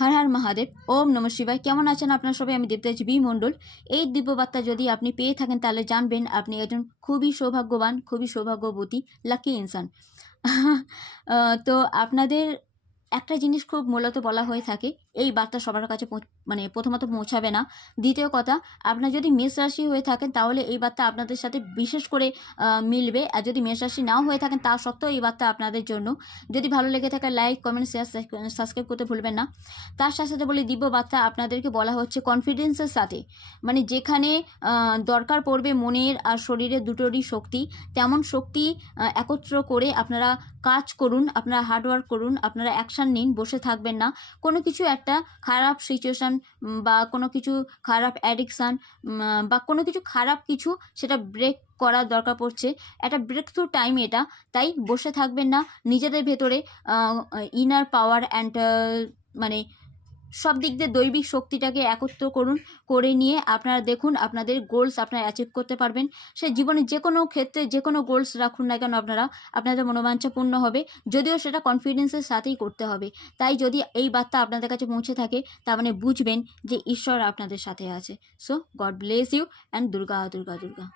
হর হর মহাদেব। ওম নমঃ শিবায়। কেমন আছেন আপনারা সবাই? আমি দেবতেজ বি মণ্ডল। এই দিব্যবার্তা যদি আপনি পেয়ে থাকেন তাহলে জানবেন আপনি একজন খুবই সৌভাগ্যবান, খুবই সৌভাগ্যবতী, লাকি ইনসান। তো আপনাদের একটা জিনিস খুব মূলত বলা হয়ে থাকে, এই বার্তা সবার কাছে মানে প্রথমত পৌঁছাবে না। দ্বিতীয় কথা, আপনার যদি মেষ রাশি হয়ে থাকেন তাহলে এই বার্তা আপনাদের সাথে বিশেষ করে মিলবে। আর যদি মেষ রাশি নাও হয়ে থাকেন তা সত্ত্বেও এই বার্তা আপনাদের জন্য। যদি ভালো লেগে থাকে লাইক, কমেন্ট, শেয়ার, সাবস্ক্রাইব করতে ভুলবেন না। তার সাথে সাথে বলি, দিব্য বার্তা আপনাদেরকে বলা হচ্ছে কনফিডেন্সের সাথে, মানে যেখানে দরকার পড়বে মনের আর শরীরের দুটোরই শক্তি, তেমন শক্তি একত্র করে আপনারা কাজ করুন, আপনারা হার্ডওয়ার্ক করুন, আপনারা অ্যাকশান নিন, বসে থাকবেন না। কোনো কিছু একটা খারাপ সিচুয়েশান বা কোনো কিছু খারাপ অ্যাডিকশান বা কোনো কিছু খারাপ কিছু, সেটা ব্রেক করার দরকার পড়ছে, একটা ব্রেক থ্রু টাইম এটা। তাই বসে থাকবেন না, নিজেদের ভেতরে ইনার পাওয়ার অ্যান্ড মানে সব দিক দিয়ে দৈবিক শক্তিটাকে একত্র করুন, করে নিয়ে আপনারা দেখুন আপনাদের গোলস আপনারা অ্যাচিভ করতে পারবেন। সে জীবনে যে কোনো ক্ষেত্রে যে কোনো গোলস রাখুন না কেন আপনারা, আপনাদের মনোবাঞ্ছা পূর্ণ হবে, যদিও সেটা কনফিডেন্সের সাথেই করতে হবে। তাই যদি এই বার্তা আপনাদের কাছে পৌঁছে থাকে তার মানে বুঝবেন যে ঈশ্বর আপনাদের সাথে আছে। So God bless you and Durga Durga Durga.